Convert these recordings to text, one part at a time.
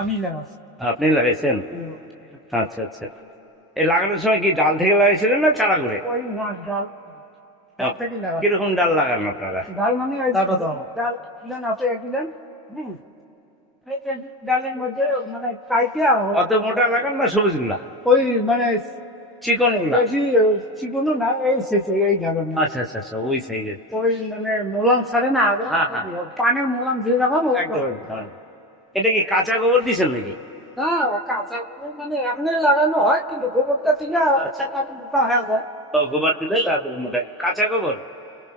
আমি লাগাচ্ছি আপনি লাগাইছেন? আচ্ছা আচ্ছা। এই লাগানোর সময় কি ডাল থেকে লাগাইছিলেন না চারা করে? ওই না ডাল। কীরকম ডাল লাগান আপনারা? ডাল মানে ওই। ডাল দিলেন আপনি এক দিলেন এই ডালের মধ্যে মানে কাইটে অত মোটা লাগান না সবুজগুলা ওই মানে চিকনগুলা বেশি চিকনও না এই শেষে এই ডালের আচ্ছা আচ্ছা আচ্ছা ওই সাইজের। ওই মানে মোলাম ছাড়ে না আগে হ্যাঁ, হ্যাঁ। পানের মোলাম যে রকম একদম। এটা কি কাঁচা গোবর দিছেন নাকি? হ্যাঁ কাঁচা মানে এমনি লাগানো হয় কিন্তু গোবরটা দিলে আচ্ছা। মোটা হয়ে যায়। গোবর দিলে মোটা। কাঁচা গোবর?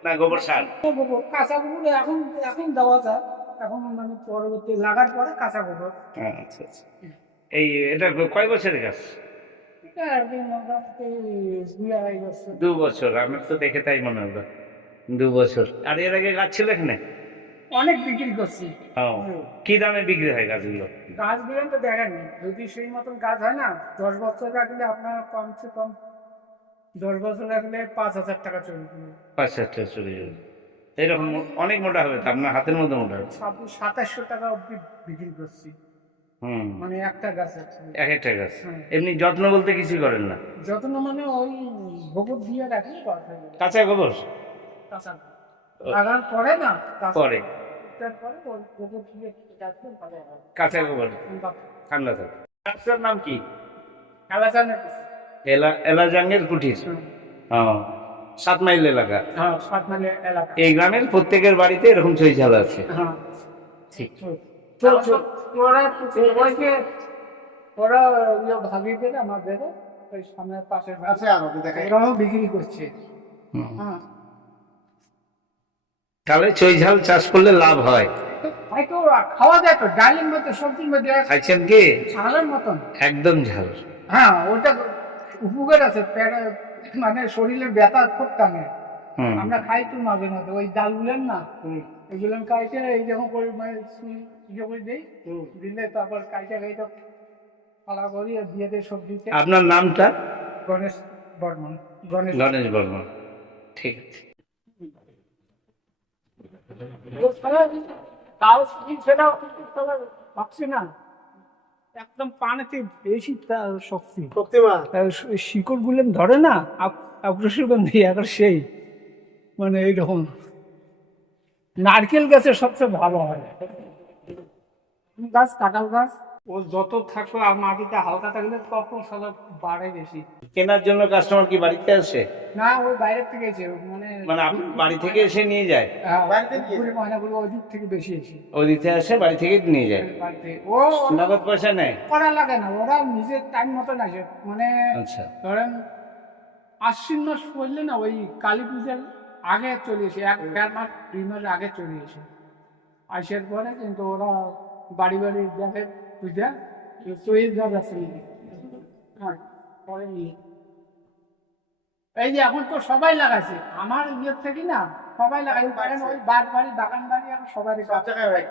না গোবর সার? গোবর কাঁচা গোবর এখন এখন দেওয়া যায়। এখন মানে পরবর্তী লাগার পরে কাঁচা গোবর। হ্যাঁ, আচ্ছা আচ্ছা। এই এটা কয় বছরের গাছ দু বছর আমার তো দেখে তাই মনে হলো। দু বছর। আর এর আগে গাছ ছিল এখানে? অনেক বিক্রি করছি। কি দামে বিক্রি হয় গাছগুলো? গাছ দিলেন তো দেখেননি। যদি সেই মতন গাছ হয় না দশ বছর রাখলে আপনার কমসে কম দশ বছর রাখলে পাঁচ হাজার টাকা চলে পাঁচ হাজার টাকা চলে যাবে। এরকম অনেক মোটা হবে তো আপনার হাতের মধ্যে মোটা হবে? ছাব্বিশ সাতাশশো টাকা অব্দি বিক্রি করছি। মানে একটা গাছ। এক একটা গাছ? এমনি যত্ন বলতে কিছু করেন না? যত্ন মানে ওই গোবর দিয়ে রাখি গাছ হয়ে যাবে। কাঁচা গোবর? কাঁচা লাগার পরে না পরে। কাঁচা গোবর ঠান্ডা থাকে। গাছটার নাম কি? এলাজাঙ্গের কুটির। সাত মাইল এলাকা। সাত এলাকা। এই গ্রামের প্রত্যেকের বাড়িতে এরকম চৈঝাল আছে। হ্যাঁ। ঠিক। তো তো- ওরা ভাগিয়ে আমাদের ওই সামনের পাশে আছে আর ওকে দেখাই বিক্রি করছে। হ্যাঁ। তাহলে চৈঝাল চাষ করলে লাভ হয়। খাওয়া যায় তো ডালের মধ্যে সবজির মধ্যে খাইছেন কি? ঝালের মতন। একদম ঝাল। হ্যাঁ ওটা উপকার আছে মানে শরীরে ব্যথা খুব টানে। আমরা খাই তো মাঝে মাঝে ওই ডালগুলেন না? এগুলো কাইটে এই যখন করে মানে ইয়ে করে দিই দিলে তারপর কাইটে কাইটে পালা করি আর দিয়ে দিই সবজিতে। আপনার নামটা? গণেশ বর্মন। গণেশ। গণেশ বর্মন। ঠিক আছে। তাও সেটা ভাবছি না একদম পানেতে বেশি তার শক্তি। শক্তিমান। শিকড় গুলেন ধরে না অগ্রসর গন্ধি এখন সেই। মানে এইরকম নারকেল গাছের সবচেয়ে ভালো হয়। গাছ কাঁঠাল গাছ? ও যত থাকবে আর মাটিতে হালকা থাকলে তত সাদা বাড়ে বেশি। কেনার জন্য কাস্টমার কি বাড়িতে আসে? না ওই বাইরের থেকে এসে মানে মানে আপনি বাড়ি থেকে এসে নিয়ে যায়? হ্যাঁ, বাড়িতে ওই দিক থেকে বেশি এসে। ওদিকে আসে বাড়ি থেকে নিয়ে যায়? ও নগদ পয়সা নেয়? করা লাগে না ওরা নিজের টাইম মতন আসে। মানে আচ্ছা। ধরেন আশ্বিন মাস পড়লে না ওই কালী পূজার আগে চলে এসে এক দেড় মাস দুই মাস আগে চলে এসে। আসার পরে কিন্তু ওরা বাড়ি বাড়ি দেখে পূজা শহীদ আছে হ্যাঁ পরে নিয়ে। এই যে এখন তো সবাই লাগাইছে। আমার ইয়ে থেকে না সবাই লাগাই কারণ ওই বাড়ি বাড়ি বাগান বাড়ি এখন সবাই সব জায়গায়।